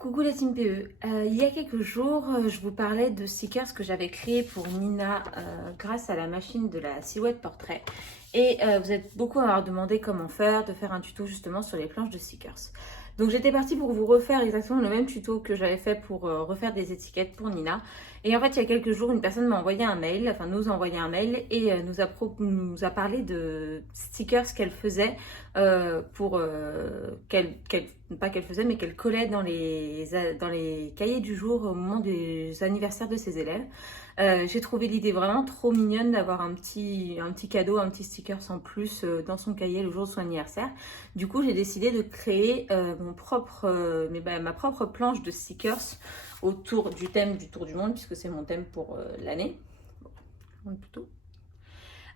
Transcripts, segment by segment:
Coucou la team PE, il y a quelques jours, je vous parlais de stickers que j'avais créés pour Nina grâce à la machine de la silhouette portrait. Et vous êtes beaucoup à m'avoir demandé comment faire, de faire un tuto justement sur les planches de stickers. Donc j'étais partie pour vous refaire exactement le même tuto que j'avais fait pour refaire des étiquettes pour Nina. Et en fait, il y a quelques jours, une personne m'a envoyé un mail, enfin nous a envoyé un mail et nous a parlé de stickers qu'elle faisait pas qu'elle faisait, mais qu'elle collait dans les cahiers du jour au moment des anniversaires de ses élèves. J'ai trouvé l'idée vraiment trop mignonne d'avoir un petit cadeau, un petit sticker en plus dans son cahier le jour de son anniversaire. Du coup, j'ai décidé de créer ma propre planche de stickers autour du thème du Tour du Monde, puisque c'est mon thème pour l'année. Bon, plutôt.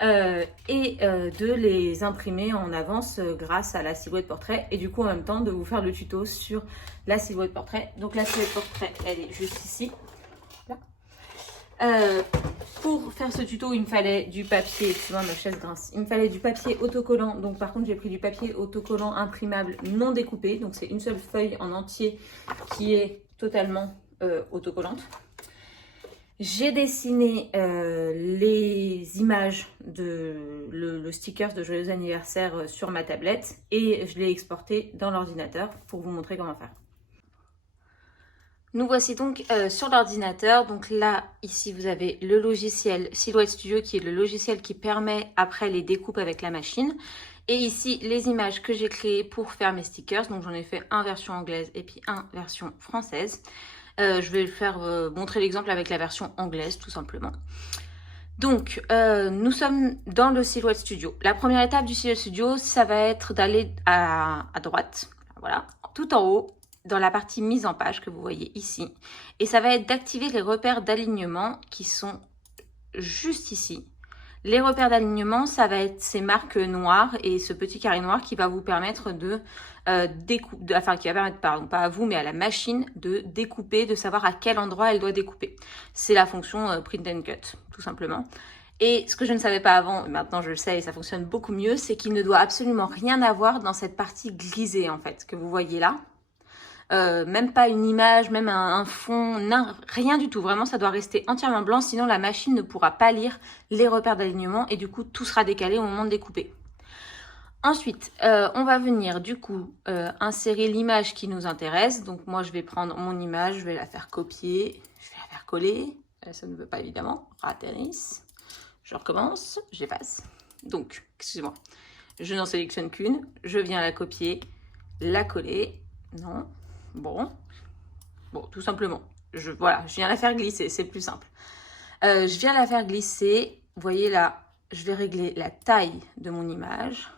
De les imprimer en avance grâce à la silhouette portrait et du coup en même temps de vous faire le tuto sur la silhouette portrait. Donc la silhouette portrait, elle est juste ici. Là. Pour faire ce tuto, il me fallait du papier, excusez-moi ma chaise grince, il me fallait du papier autocollant. Donc par contre j'ai pris du papier autocollant imprimable non découpé, donc c'est une seule feuille en entier qui est totalement autocollante. J'ai dessiné les images de le sticker de joyeux anniversaire sur ma tablette et je l'ai exporté dans l'ordinateur pour vous montrer comment faire. Nous voici donc sur l'ordinateur. Donc là, ici, vous avez le logiciel Silhouette Studio qui est le logiciel qui permet après les découpes avec la machine. Et ici, les images que j'ai créées pour faire mes stickers. Donc j'en ai fait un version anglaise et puis un version française. Je vais faire montrer l'exemple avec la version anglaise tout simplement. Donc nous sommes dans le Silhouette Studio. La première étape du Silhouette Studio, ça va être d'aller à droite, voilà, tout en haut, dans la partie mise en page que vous voyez ici. Et ça va être d'activer les repères d'alignement qui sont juste ici. Les repères d'alignement, ça va être ces marques noires et ce petit carré noir qui va vous permettre de qui va permettre, pardon, pas à vous, mais à la machine de découper, de savoir à quel endroit elle doit découper. C'est la fonction print and cut, tout simplement. Et ce que je ne savais pas avant, maintenant je le sais et ça fonctionne beaucoup mieux, c'est qu'il ne doit absolument rien avoir dans cette partie grisée en fait, que vous voyez là. Même pas une image, même un fond, rien du tout. Vraiment, ça doit rester entièrement blanc, sinon la machine ne pourra pas lire les repères d'alignement et du coup, tout sera décalé au moment de découper. Ensuite, on va venir du coup insérer l'image qui nous intéresse. Donc moi, je vais prendre mon image, je vais la faire copier, je vais la faire coller. Ça ne veut pas évidemment. Atterrisse. Je recommence, j'efface. Donc, excusez-moi, je n'en sélectionne qu'une. Je viens la copier, la coller. Non. Bon, tout simplement, je viens la faire glisser, c'est plus simple. Je viens la faire glisser, vous voyez là, je vais régler la taille de mon image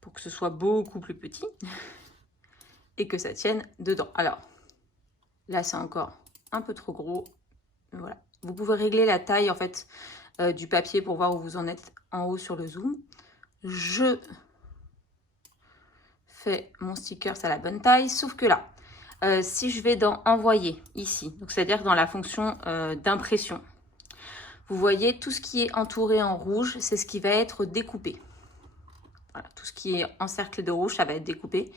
pour que ce soit beaucoup plus petit et que ça tienne dedans. Alors, là c'est encore un peu trop gros, voilà. Vous pouvez régler la taille en fait du papier pour voir où vous en êtes en haut sur le zoom. Je fais mon sticker à la bonne taille, sauf que là, si je vais dans envoyer ici, donc c'est-à-dire dans la fonction d'impression, vous voyez tout ce qui est entouré en rouge, c'est ce qui va être découpé. Voilà, tout ce qui est encerclé de rouge, ça va être découpé.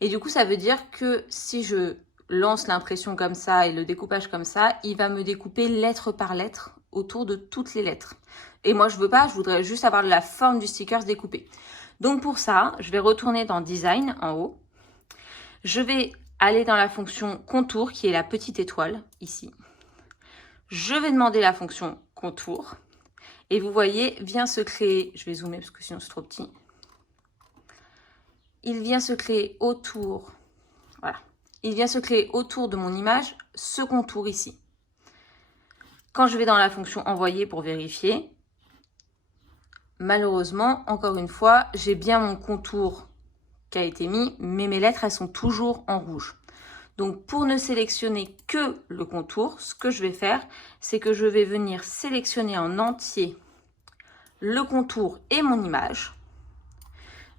Et du coup, ça veut dire que si je lance l'impression comme ça et le découpage comme ça, il va me découper lettre par lettre autour de toutes les lettres. Et moi, je veux pas, je voudrais juste avoir la forme du sticker découpé. Donc pour ça, je vais retourner dans Design en haut. Je vais aller dans la fonction contour qui est la petite étoile ici. Je vais demander la fonction contour et vous voyez vient se créer, je vais zoomer parce que sinon c'est trop petit. Il vient se créer autour, voilà, il vient se créer autour de mon image ce contour ici. Quand je vais dans la fonction envoyer pour vérifier, malheureusement, encore une fois, j'ai bien mon contour qui a été mis, mais mes lettres, elles sont toujours en rouge. Donc, pour ne sélectionner que le contour, ce que je vais faire, c'est que je vais venir sélectionner en entier le contour et mon image.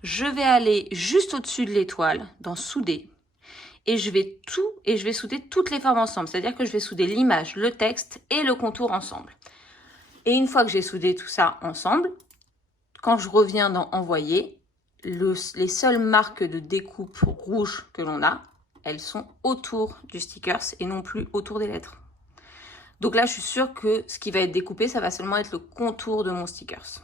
Je vais aller juste au-dessus de l'étoile, dans souder, et je vais souder toutes les formes ensemble. C'est-à-dire que je vais souder l'image, le texte et le contour ensemble. Et une fois que j'ai soudé tout ça ensemble, quand je reviens dans envoyer, les seules marques de découpe rouge que l'on a, elles sont autour du stickers et non plus autour des lettres. Donc là, je suis sûre que ce qui va être découpé, ça va seulement être le contour de mon stickers.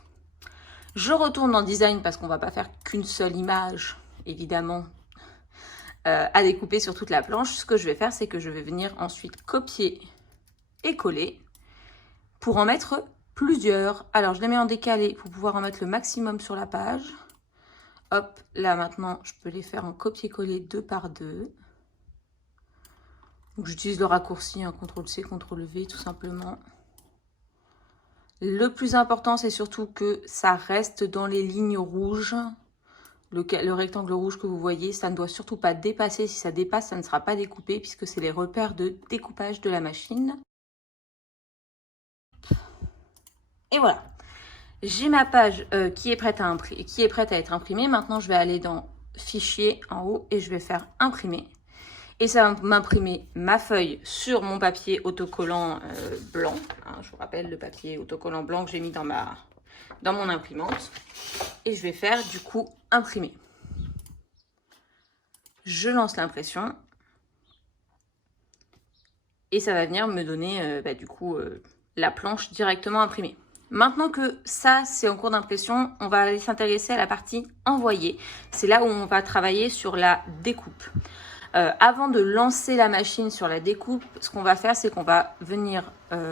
Je retourne dans Design parce qu'on ne va pas faire qu'une seule image, évidemment, à découper sur toute la planche. Ce que je vais faire, c'est que je vais venir ensuite copier et coller pour en mettre plusieurs. Alors, je les mets en décalé pour pouvoir en mettre le maximum sur la page. Hop, là maintenant, je peux les faire en copier-coller 2 par 2. Donc, j'utilise le raccourci, hein, CTRL-C, CTRL-V, tout simplement. Le plus important, c'est surtout que ça reste dans les lignes rouges. Le rectangle rouge que vous voyez, ça ne doit surtout pas dépasser. Si ça dépasse, ça ne sera pas découpé puisque c'est les repères de découpage de la machine. Et voilà. J'ai ma page qui est prête à être imprimée. Maintenant, je vais aller dans Fichier en haut et je vais faire Imprimer. Et ça va m'imprimer ma feuille sur mon papier autocollant blanc. Hein, je vous rappelle le papier autocollant blanc que j'ai mis dans mon imprimante. Et je vais faire du coup imprimer. Je lance l'impression. Et ça va venir me donner du coup la planche directement imprimée. Maintenant que ça, c'est en cours d'impression, on va aller s'intéresser à la partie envoyer. C'est là où on va travailler sur la découpe. Avant de lancer la machine sur la découpe, ce qu'on va faire, c'est qu'on va venir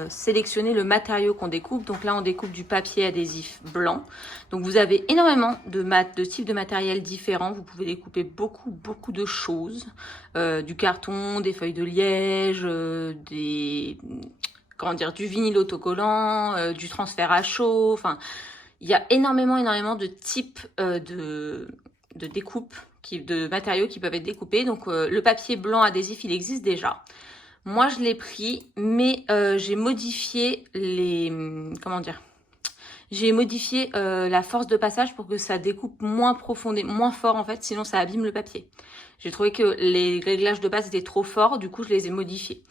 sélectionner le matériau qu'on découpe. Donc là, on découpe du papier adhésif blanc. Donc vous avez énormément de types de matériel différents. Vous pouvez découper beaucoup de choses. Du carton, des feuilles de liège, du vinyle autocollant, du transfert à chaud. Enfin, il y a énormément de types de découpe, de matériaux qui peuvent être découpés. Donc le papier blanc adhésif, il existe déjà. Moi, je l'ai pris, mais j'ai modifié j'ai modifié la force de passage pour que ça découpe moins profondément, moins fort en fait, sinon ça abîme le papier. J'ai trouvé que les réglages de base étaient trop forts, du coup je les ai modifiés.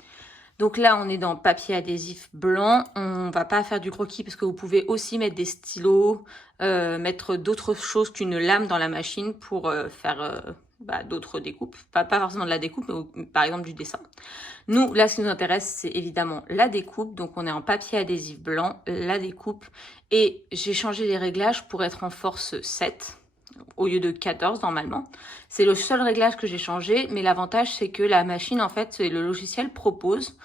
Donc là, on est dans papier adhésif blanc. On va pas faire du croquis parce que vous pouvez aussi mettre des stylos, mettre d'autres choses qu'une lame dans la machine pour faire d'autres découpes. Pas forcément de la découpe, mais par exemple du dessin. Nous, là, ce qui nous intéresse, c'est évidemment la découpe. Donc, on est en papier adhésif blanc, la découpe. Et j'ai changé les réglages pour être en force 7. Au lieu de 14 normalement. C'est le seul réglage que j'ai changé, mais l'avantage c'est que la machine, en fait, le logiciel propose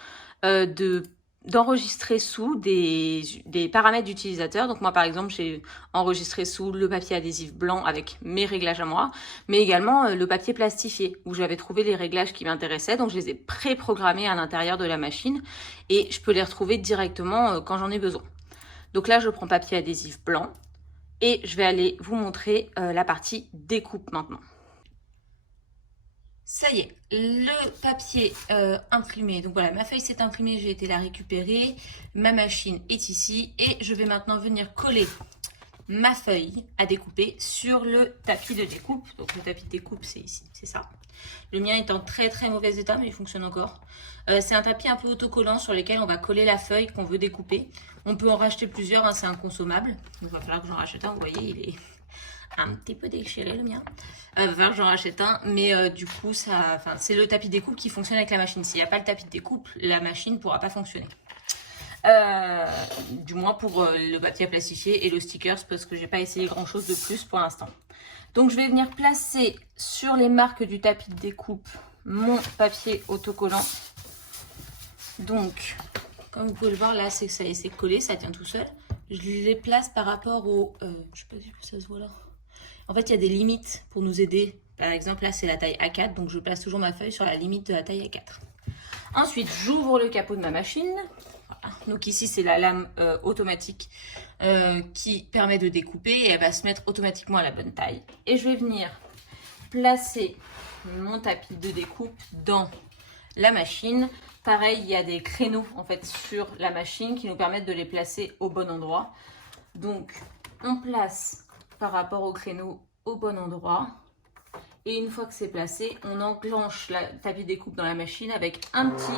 d'enregistrer sous des paramètres d'utilisateur. Donc moi par exemple, j'ai enregistré sous le papier adhésif blanc avec mes réglages à moi, mais également le papier plastifié où j'avais trouvé les réglages qui m'intéressaient. Donc je les ai pré-programmés à l'intérieur de la machine et je peux les retrouver directement quand j'en ai besoin. Donc là, je prends papier adhésif blanc. Et je vais aller vous montrer la partie découpe maintenant. Ça y est, le papier imprimé. Donc voilà, ma feuille s'est imprimée, j'ai été la récupérer. Ma machine est ici. Et je vais maintenant venir coller ma feuille à découper sur le tapis de découpe. Donc le tapis de découpe, c'est ici, c'est ça. Le mien est en très mauvais état, mais il fonctionne encore. C'est un tapis un peu autocollant sur lequel on va coller la feuille qu'on veut découper. On peut en racheter plusieurs, hein, c'est inconsommable. Donc il va falloir que j'en rachète un. Vous voyez, il est un petit peu déchiré le mien. Il va falloir que j'en rachète un, mais du coup, c'est le tapis de découpe qui fonctionne avec la machine. S'il n'y a pas le tapis de découpe, la machine ne pourra pas fonctionner. Du moins pour le papier à plastifier et le stickers, parce que j'ai pas essayé grand chose de plus pour l'instant. Donc je vais venir placer sur les marques du tapis de découpe mon papier autocollant. Donc comme vous pouvez le voir là, c'est que ça s'est collé, ça tient tout seul. Je les place par rapport au je sais pas si ça se voit là. En fait il y a des limites pour nous aider. Par exemple là c'est la taille A4, donc je place toujours ma feuille sur la limite de la taille A4. Ensuite j'ouvre le capot de ma machine. Donc ici c'est la lame automatique qui permet de découper et elle va se mettre automatiquement à la bonne taille. Et je vais venir placer mon tapis de découpe dans la machine. Pareil, il y a des créneaux en fait sur la machine qui nous permettent de les placer au bon endroit. Donc on place par rapport au créneau au bon endroit. Et une fois que c'est placé, on enclenche le tapis de découpe dans la machine avec un petit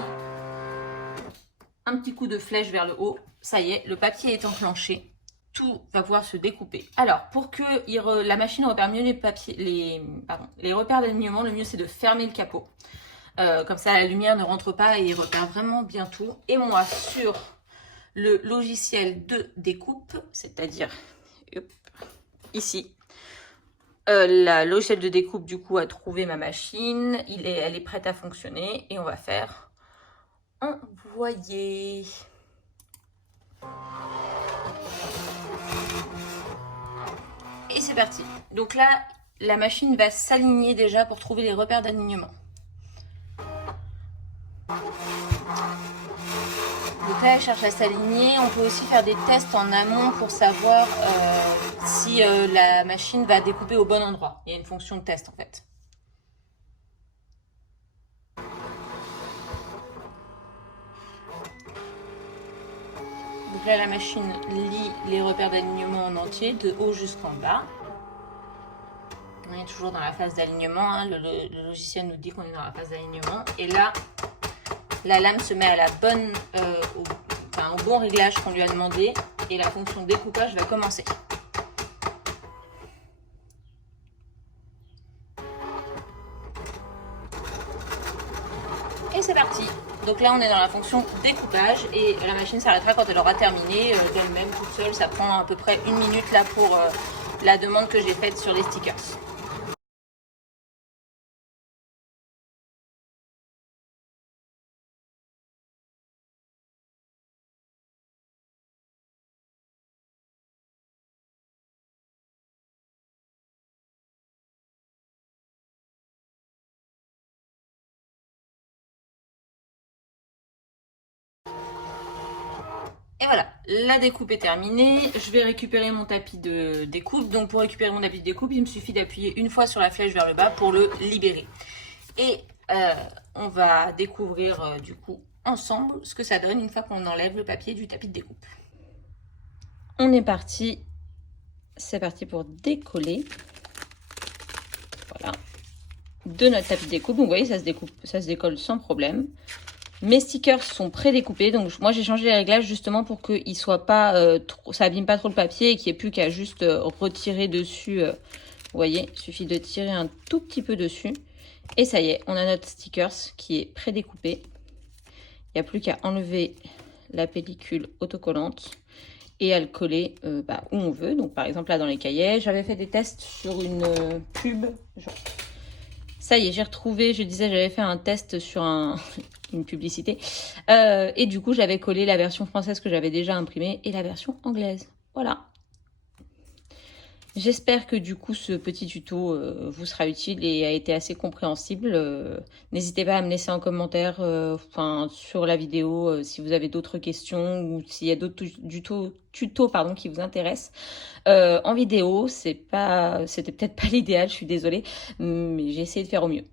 coup de flèche vers le haut. Ça y est, le papier est enclenché tout va pouvoir se découper. Alors, pour que la machine repère mieux les repères d'alignement, le mieux c'est de fermer le capot. Comme ça, la lumière ne rentre pas et il repère vraiment bien tout. Et moi, sur le logiciel de découpe, c'est-à-dire ici, la logiciel de découpe du coup a trouvé ma machine, elle est prête à fonctionner et on va faire envoyer. Et c'est parti. Donc là, la machine va s'aligner déjà pour trouver les repères d'alignement. Donc là, elle cherche à s'aligner. On peut aussi faire des tests en amont pour savoir si la machine va découper au bon endroit. Il y a une fonction de test en fait. Donc là, la machine lit les repères d'alignement en entier, de haut jusqu'en bas. On est toujours dans la phase d'alignement. Hein. Le logiciel nous dit qu'on est dans la phase d'alignement. Et là, la lame se met à la bonne, au bon réglage qu'on lui a demandé. Et la fonction de découpage va commencer. Et c'est parti. Donc là, on est dans la fonction découpage et la machine s'arrêtera quand elle aura terminé d'elle-même toute seule. Ça prend à peu près 1 minute là pour la demande que j'ai faite sur les stickers. Et voilà, la découpe est terminée. Je vais récupérer mon tapis de découpe. Donc pour récupérer mon tapis de découpe, il me suffit d'appuyer une fois sur la flèche vers le bas pour le libérer. Et on va découvrir du coup ensemble ce que ça donne une fois qu'on enlève le papier du tapis de découpe. On est parti. C'est parti pour décoller. Voilà. De notre tapis de découpe. Donc vous voyez, ça se décolle sans problème. Mes stickers sont pré-découpés, donc moi j'ai changé les réglages justement pour qu'il soit pas ça abîme pas trop le papier et qu'il n'y ait plus qu'à juste retirer dessus. Vous voyez, il suffit de tirer un tout petit peu dessus. Et ça y est, on a notre stickers qui est pré-découpé. Il n'y a plus qu'à enlever la pellicule autocollante et à le coller où on veut. Donc par exemple là dans les cahiers, j'avais fait des tests sur une pub. Ça y est, j'ai retrouvé, je disais, j'avais fait un test sur une publicité. Et du coup, j'avais collé la version française que j'avais déjà imprimée et la version anglaise. Voilà. J'espère que du coup, ce petit tuto vous sera utile et a été assez compréhensible. N'hésitez pas à me laisser en commentaire sur la vidéo si vous avez d'autres questions ou s'il y a d'autres tutos qui vous intéressent. En vidéo, c'était peut-être pas l'idéal, je suis désolée, mais j'ai essayé de faire au mieux.